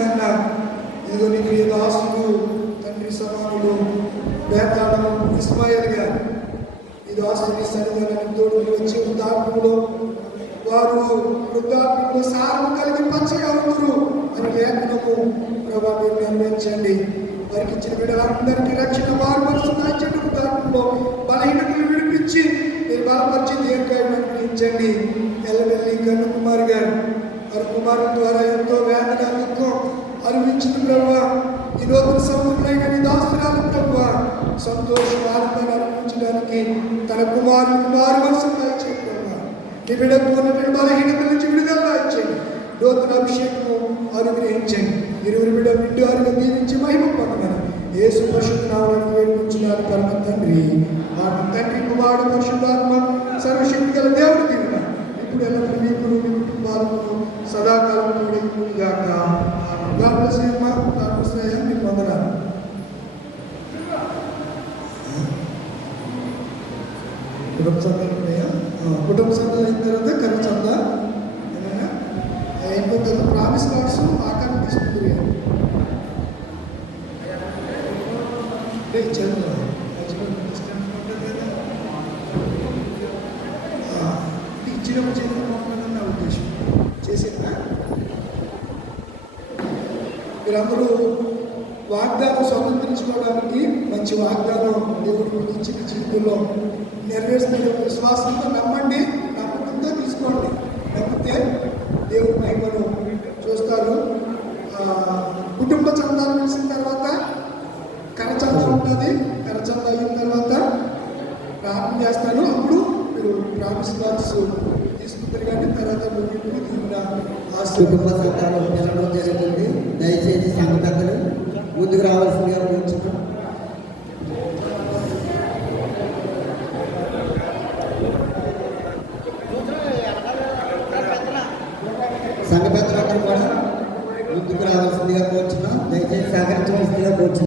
నాన్న. ఇదిగో నీ ప్రియ దాసుడు తండ్రి సమానుడు బేతాళం ఇస్మాయిల్ గారు ఈ దాసుని సన్నిధానానికి తోడుకు వచ్చి వృద్ధాప్యంలో వారు వృద్ధాప్యంలో సారం కలిగి పచ్చగా ఉంటురు అని లేఖనము ప్రభా మీరు నెరవేర్చండి. వారికి ఇచ్చిన బిడ్డలందరికీ రక్షణ వారు మనసు దాచండి. వృద్ధాప్యంలో బలహీనతలు విడిపించి మీరు బలపరిచి దీర్ఘాయువు అనుగ్రహించండి. ఎల్లవెల్లి కన్నుకుమార్ గారు వారి కుమారుల ద్వారా ఎంతో వేదన దుఃఖం అనుభవించిన ప్రభావ ఈ నూతన సంవత్సరంలో నీ దాసురాలు ప్రభావ సంతోషం ఆనందాన్ని అనుభవించడానికి తన కుమారులకు మారు మనసు దాచేయండి. ప్రభావ నీ బిడ్డకు ఉన్నటువంటి బలహీనతల నుంచి విడుదల దాచేయండి. నూతన అభిషేకము అనుగ్రహించండి. ఇరువురు బిడ్డ నిండుగా దీవించి మహిమ పొందమని యేసు పరిశుద్ధ నామములో వేడుకుంటున్నాను పరమ తండ్రి. ఆ తండ్రి కుమారుడు పరిశుద్ధాత్మ సర్వశక్తి గల దేవుడు దీవెన ఇప్పుడు ఎల్లప్పుడూ మీకు మీ కుటుంబాలకు సదాకాలం కూడిగాక. మీకు వందనాలు. కుటుంబ సంఘాలు ఉన్నాయా? కుటుంబ సంఘాలు అయిన తర్వాత కర్ర చంద అయిపోయిన తర్వాత ప్రామిస్ కార్డ్స్ ఆకారం తీసుకుంటుంది ఇచ్చారు. ఇచ్చినప్పుడు చేయడం నా ఉద్దేశం. చేసేదా మీరందరూ వాగ్దానం స్వతంత్రించుకోవడానికి మంచి వాగ్దానం దేవుడు ఇచ్చిన జీవితంలో నెరవేర్చిన విశ్వాసంతో నమ్మండి. నమ్మకంతో తీసుకోండి. నమ్మితే దేవుడు మహిమను చూస్తారు. కుటుంబ చందాలు వేసిన తర్వాత కరచంద ఉంటుంది. కరచంద అయిన తర్వాత ప్రారంభం చేస్తాను. అప్పుడు మీరు ప్రామిస్ కార్డ్స్ తీసుకుంటారు. కానీ తర్వాత కుటుంబ సంఘాలు జరగడం జరుగుతుంది. దయచేసి సంఘ పెద్దలు ముందుకు రావాల్సిందిగా కోరుచున్నాం. సంఘ పెద్దలందరూ కూడా ముందుకు రావాల్సిందిగా కోరుచున్నాం. దయచేసి సహకరించవలసిందిగా కోరుచున్నాం.